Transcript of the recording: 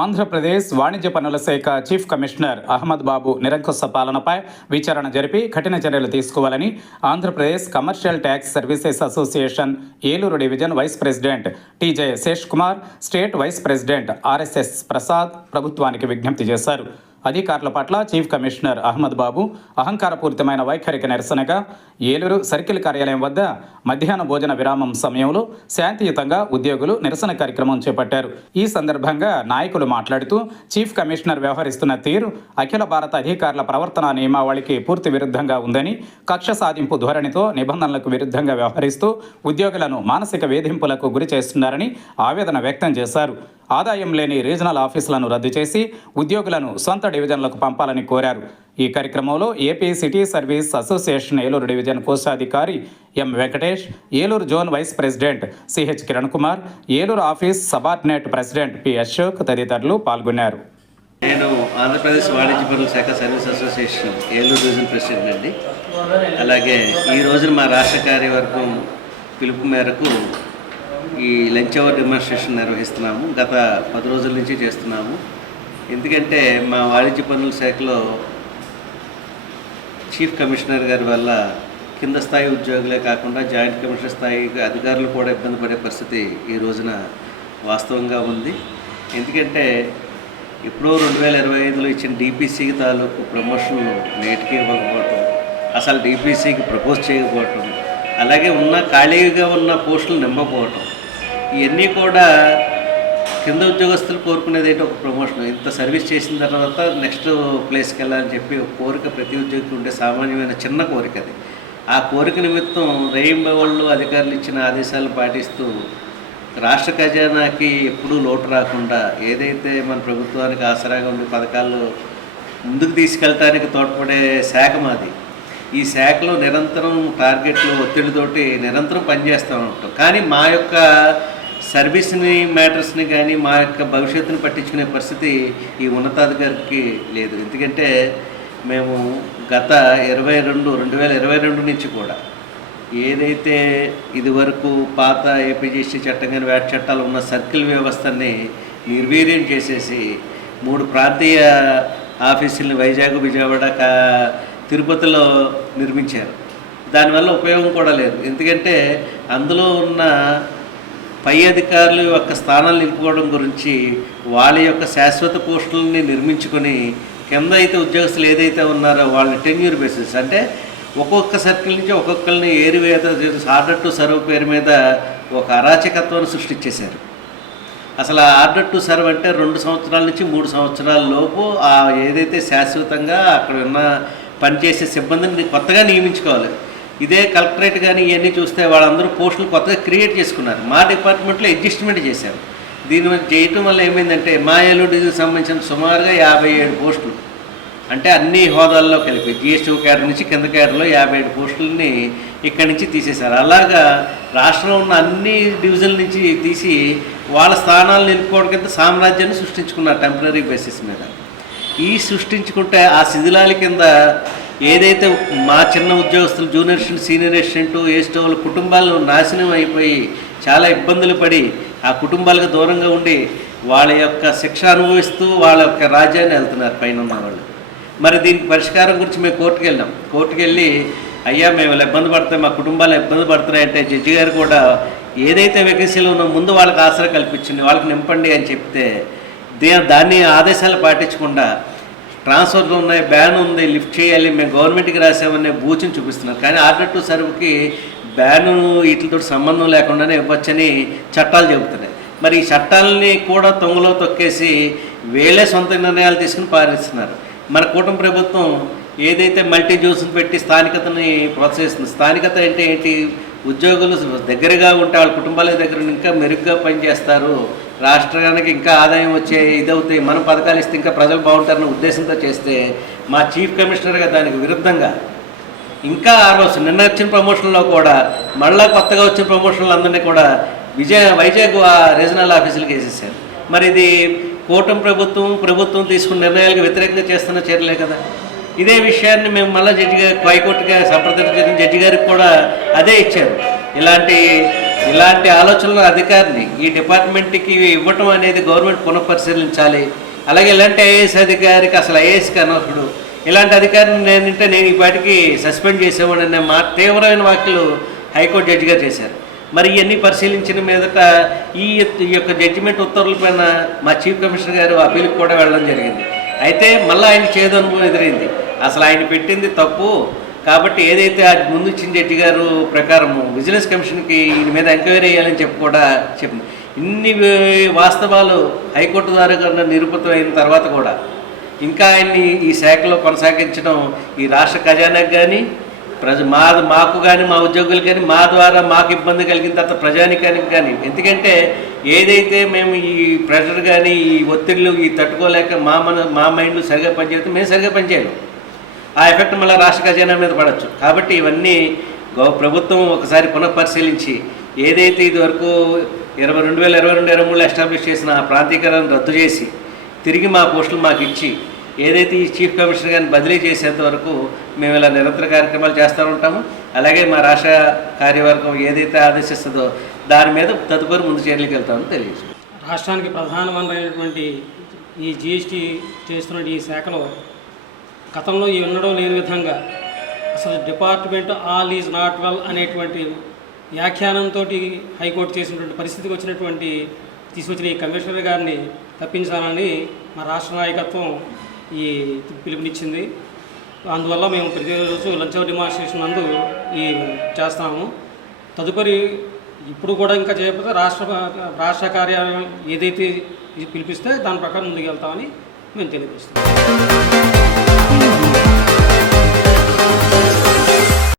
ఆంధ్రప్రదేశ్ వాణిజ్య పన్నుల శాఖ చీఫ్ కమిషనర్ అహ్మద్ బాబు నిరంకుశ పాలనపై విచారణ జరిపి కఠిన చర్యలు తీసుకోవాలని Andhra Pradesh commercial tax services association Eluru division vice president TJ Shesh Kumar, state vice president RSS Prasad ప్రభుత్వానికి విజ్ఞప్తి చేశారు. అధికారుల పట్ల చీఫ్ కమిషనర్ అహ్మద్ బాబు అహంకారపూరితమైన వైఖరికి నిరసనగా ఏలూరు సర్కిల్ కార్యాలయం వద్ద మధ్యాహ్న భోజన విరామం సమయంలో శాంతియుతంగా ఉద్యోగులు నిరసన కార్యక్రమం చేపట్టారు. ఈ సందర్భంగా నాయకులు మాట్లాడుతూ చీఫ్ కమిషనర్ వ్యవహరిస్తున్న తీరు అఖిల భారత అధికారుల ప్రవర్తన నియమావళికి పూర్తి విరుద్ధంగా ఉందని, కక్ష సాధింపు ధోరణితో నిబంధనలకు విరుద్ధంగా వ్యవహరిస్తూ ఉద్యోగులను మానసిక వేధింపులకు గురి చేస్తున్నారని ఆవేదన వ్యక్తం చేశారు. ఆదాయం లేని రీజనల్ ఆఫీసులను రద్దు చేసి ఉద్యోగులను సొంత డివిజన్లకు పంపాలని కోరారు. ఈ కార్యక్రమంలో AP CT service association Eluru division కోశాధికారి M Venkatesh, Eluru zone vice president CH Kiran Kumar, Eluru office subordinate president P Ashok తదితరులు పాల్గొన్నారు. నేను ఆంధ్రప్రదేశ్ వాణిజ్య పన్నుల శాఖ service association Eluru division president అండి. అలాగే ఈ రోజున మా రాష్ట్ర కార్యవర్గం పిలుపు మేరకు ఈ లంచ్ అవర్ డెమాన్స్ట్రేషన్ నిర్వహిస్తున్నాము. గత 10 రోజుల నుంచి చేస్తున్నాము. ఎందుకంటే మా వాణిజ్య పన్నుల శాఖలో చీఫ్ కమిషనర్ గారి వల్ల కింద స్థాయి ఉద్యోగులే కాకుండా జాయింట్ కమిషనర్ స్థాయి అధికారులు కూడా ఇబ్బంది పడే పరిస్థితి ఈ రోజున వాస్తవంగా ఉంది. ఎందుకంటే ఎప్పుడో 2025లో ఇచ్చిన డిపిసికి తాలూకు ప్రమోషన్లు నేటికి ఇవ్వకపోవటం, అసలు డిపిసికి ప్రపోజ్ చేయకపోవటం, అలాగే ఖాళీగా ఉన్న పోస్టులు నింపకపోవటం, ఇవన్నీ కూడా కింద ఉద్యోగస్తులు కోరుకునేది ఏంటి, ఒక ప్రమోషన్. ఇంత సర్వీస్ చేసిన తర్వాత నెక్స్ట్ ప్లేస్కి వెళ్ళాలని చెప్పి ఒక కోరిక ప్రతి ఉద్యోగికి ఉండే సామాన్యమైన చిన్న కోరిక అది. ఆ కోరిక నిమిత్తం రేయింబవళ్ళు అధికారులు ఇచ్చిన ఆదేశాలను పాటిస్తూ రాష్ట్ర ఖజానాకి ఎప్పుడూ లోటు రాకుండా ఏదైతే మన ప్రభుత్వానికి ఆసరాగా ఉండే పథకాలు ముందుకు తీసుకెళ్ళటానికి తోడ్పడే శాఖ మాది. ఈ శాఖలో నిరంతరం టార్గెట్లు ఒత్తిడితోటి నిరంతరం పనిచేస్తూ ఉంటాం. కానీ మా యొక్క సర్వీస్ని మ్యాటర్స్ని కానీ మా యొక్క భవిష్యత్తుని పట్టించుకునే పరిస్థితి ఈ ఉన్నతాధికారికి లేదు. ఎందుకంటే మేము గత 2022 నుంచి కూడా ఏదైతే ఇదివరకు పాత ఏపీజీఎస్టీ చట్టం కానీ వ్యాట్ చట్టాలు ఉన్న సర్కిల్ వ్యవస్థని నిర్వీర్యం చేసేసి 3 ప్రాంతీయ ఆఫీసుల్ని వైజాగ్, విజయవాడ, తిరుపతిలో నిర్మించారు. దానివల్ల ఉపయోగం కూడా లేదు. ఎందుకంటే అందులో ఉన్న పై అధికారుల యొక్క స్థానాలు నిలుపుకోవడం గురించి వాళ్ళ యొక్క శాశ్వత పోస్టులని నిర్మించుకొని కింద అయితే ఉద్యోగస్తులు ఏదైతే ఉన్నారో వాళ్ళ టెన్యూర్ బేసిస్ అంటే ఒక్కొక్క సర్కిల్ నుంచి ఒక్కొక్కరిని ఏరివేత ఆర్డర్ టు సర్వ్ పేరు మీద ఒక అరాచకత్వాన్ని సృష్టించేశారు. అసలు ఆ ఆర్డర్ టు సర్వ్ అంటే 2 సంవత్సరాల నుంచి 3 సంవత్సరాల లోపు ఏదైతే శాశ్వతంగా అక్కడ ఉన్న పనిచేసే సిబ్బందిని కొత్తగా నియమించుకోవాలి. ఇదే కలెక్టరేట్ కానీ ఇవన్నీ చూస్తే వాళ్ళందరూ పోస్టులు కొత్తగా క్రియేట్ చేసుకున్నారు. మా డిపార్ట్మెంట్లో అడ్జస్ట్మెంట్ చేశారు. దీని చేయటం వల్ల ఏమైందంటే మా ఏలూరు డివిజన్కి సంబంధించిన సుమారుగా 57 పోస్టులు, అంటే అన్ని హోదాల్లో కలిపి జిఎస్టీ క్యాడర్ నుంచి కింద క్యాడర్లో 57 పోస్టులని ఇక్కడి నుంచి తీసేశారు. అలాగా రాష్ట్రంలో ఉన్న అన్ని డివిజన్ల నుంచి తీసి వాళ్ళ స్థానాలు నిలుపుకోవడం కింద సామ్రాజ్యాన్ని సృష్టించుకున్నారు టెంపరీ బేసిస్ మీద. ఈ సృష్టించుకుంటే ఆ శిథిలాల కింద ఏదైతే మా చిన్న ఉద్యోగస్తులు, జూనియర్ అసిస్టెంట్, సీనియర్ అసిస్టెంట్, ఏస్టో వాళ్ళ కుటుంబాలు నాశనం అయిపోయి చాలా ఇబ్బందులు పడి ఆ కుటుంబాలకు దూరంగా ఉండి వాళ్ళ యొక్క శిక్ష అనుభవిస్తూ వాళ్ళ యొక్క రాజ్యాన్ని వెళ్తున్నారు పైన ఉన్న వాళ్ళు. మరి దీనికి పరిష్కారం గురించి మేము కోర్టుకు వెళ్ళి అయ్యా మేము ఇలా ఇబ్బంది పడతాయి, మా కుటుంబాలు ఇబ్బంది పడుతున్నాయంటే జడ్జి గారు కూడా ఏదైతే వేకెన్సీలు ఉన్నో ముందు వాళ్ళకి ఆసరా కల్పించండి, వాళ్ళకి నింపండి అని చెప్తే దాన్ని ఆదేశాలు పాటించకుండా ట్రాన్స్ఫర్లు ఉన్నాయి, బ్యాన్ ఉంది, లిఫ్ట్ చేయాలి, మేము గవర్నమెంట్కి రాసామనే బూచిని చూపిస్తున్నారు. కానీ ఆర్డర్ టు సర్వ్కి బ్యాను వీటితో సంబంధం లేకుండానే ఇవ్వచ్చని చట్టాలు చెబుతున్నాయి. మరి ఈ చట్టాలని కూడా తొంగలో తొక్కేసి వేలే సొంత నిర్ణయాలు తీసుకుని పాటిస్తున్నారు. మన కూటమి ప్రభుత్వం ఏదైతే మల్టీ జ్యూస్ని పెట్టి స్థానికతని ప్రోత్సహిస్తుంది. స్థానికత అంటే ఏంటి, ఉద్యోగులు దగ్గరగా ఉంటే వాళ్ళ కుటుంబాల దగ్గర ఇంకా మెరుగ్గా పనిచేస్తారు, రాష్ట్రానికి ఇంకా ఆదాయం వచ్చే ఇదవుతాయి, మన పథకాలు ఇస్తే ఇంకా ప్రజలు బాగుంటారన్న ఉద్దేశంతో చేస్తే మా చీఫ్ కమిషనర్గా దానికి విరుద్ధంగా ఇంకా నిన్న వచ్చిన ప్రమోషన్లో కూడా మళ్ళీ కొత్తగా వచ్చిన ప్రమోషన్లు అందరినీ కూడా వైజాగ్ రీజనల్ ఆఫీసులకు వేసేసారు. మరి ఇది కూటమి ప్రభుత్వం తీసుకున్న నిర్ణయాలకు వ్యతిరేకంగా చేస్తున్న చర్యలే కదా. ఇదే విషయాన్ని మేము మళ్ళీ హైకోర్టుగా సంప్రదించిన జడ్జి గారికి కూడా అదే ఇచ్చారు. ఇలాంటి ఇలాంటి ఆలోచనలు అధికారిని ఈ డిపార్ట్మెంట్కి ఇవ్వటం అనేది గవర్నమెంట్ పునఃపరిశీలించాలి. అలాగే ఇలాంటి ఐఏఎస్ అధికారికి అసలు ఐఏఎస్కి అనర్హుడు, ఇలాంటి అధికారిని నేను ఈ పాటికి సస్పెండ్ చేసేవాడిని అనే మాట తీవ్రమైన వ్యాఖ్యలు హైకోర్టు జడ్జి గారు చేశారు. మరి ఇవన్నీ పరిశీలించిన మీదట ఈ యొక్క జడ్జిమెంట్ ఉత్తర్వులపైన మా చీఫ్ కమిషనర్ గారు అప్పీల్కి కూడా వెళ్ళడం జరిగింది. అయితే మళ్ళీ ఆయన చేదు అనుభవం ఎదురైంది. అసలు ఆయన పెట్టింది తప్పు కాబట్టి ఏదైతే ముందు ఇచ్చిన జడ్జి గారు ప్రకారము విజిలెన్స్ కమిషన్కి ఈయన మీద ఎంక్వైరీ చేయాలని చెప్పి కూడా చెప్పింది. ఇన్ని వాస్తవాలు హైకోర్టు ద్వారా నిరూపితమైన తర్వాత కూడా ఇంకా ఆయన్ని ఈ శాఖలో కొనసాగించడం ఈ రాష్ట్ర ఖజానాకు కానీ మాకు కానీ మా ఉద్యోగులు కానీ మా ద్వారా మాకు ఇబ్బంది కలిగిన తర్వాత ప్రజానికానికి కానీ, ఎందుకంటే ఏదైతే మేము ఈ ప్రెషర్ కానీ ఈ ఒత్తిళ్ళు ఈ తట్టుకోలేక మా మైండ్లు సరిగా పనిచేస్తే మేము సరిగా పనిచేయలేం. ఆ ఎఫెక్ట్ మళ్ళీ రాష్ట్ర ఖజానా మీద పడవచ్చు. కాబట్టి ఇవన్నీ ప్రభుత్వం ఒకసారి పునఃపరిశీలించి ఏదైతే ఇది వరకు 2022-23 ఎస్టాబ్లిష్ చేసిన ఆ ప్రాంతీకరణను రద్దు చేసి తిరిగి మా పోస్టులు మాకు ఇచ్చి ఏదైతే ఈ చీఫ్ కమిషనర్ గారిని బదిలీ చేసేంత వరకు మేము ఇలా నిరంతర కార్యక్రమాలు చేస్తూ ఉంటాము. అలాగే మా రాష్ట్ర కార్యవర్గం ఏదైతే ఆదేశిస్తుందో దాని మీద తదుపరి ముందు చర్యలకు వెళ్తామని తెలియజేస్తాం. రాష్ట్రానికి ప్రధానమైనటువంటి ఈ జిఎస్టీ చేస్తున్న ఈ శాఖలో గతంలో ఉండడం లేని విధంగా అసలు department all is not well అనేటువంటి వ్యాఖ్యానంతో హైకోర్టు చేసినటువంటి పరిస్థితికి తీసుకొచ్చిన ఈ కమిషనర్ గారిని తప్పించాలని మా రాష్ట్ర నాయకత్వం ఈ పిలుపునిచ్చింది. అందువల్ల మేము ప్రతిరోజు లంచ్ అవర్ డెమాన్స్ట్రేషన్ నందు చేస్తాము. తదుపరి ఇప్పుడు కూడా ఇంకా చేయకపోతే రాష్ట్ర కార్యాలయం ఏదైతే పిలిపిస్తే దాని ప్రకారం ముందుకు వెళ్తామని మేము తెలియజేస్తాం.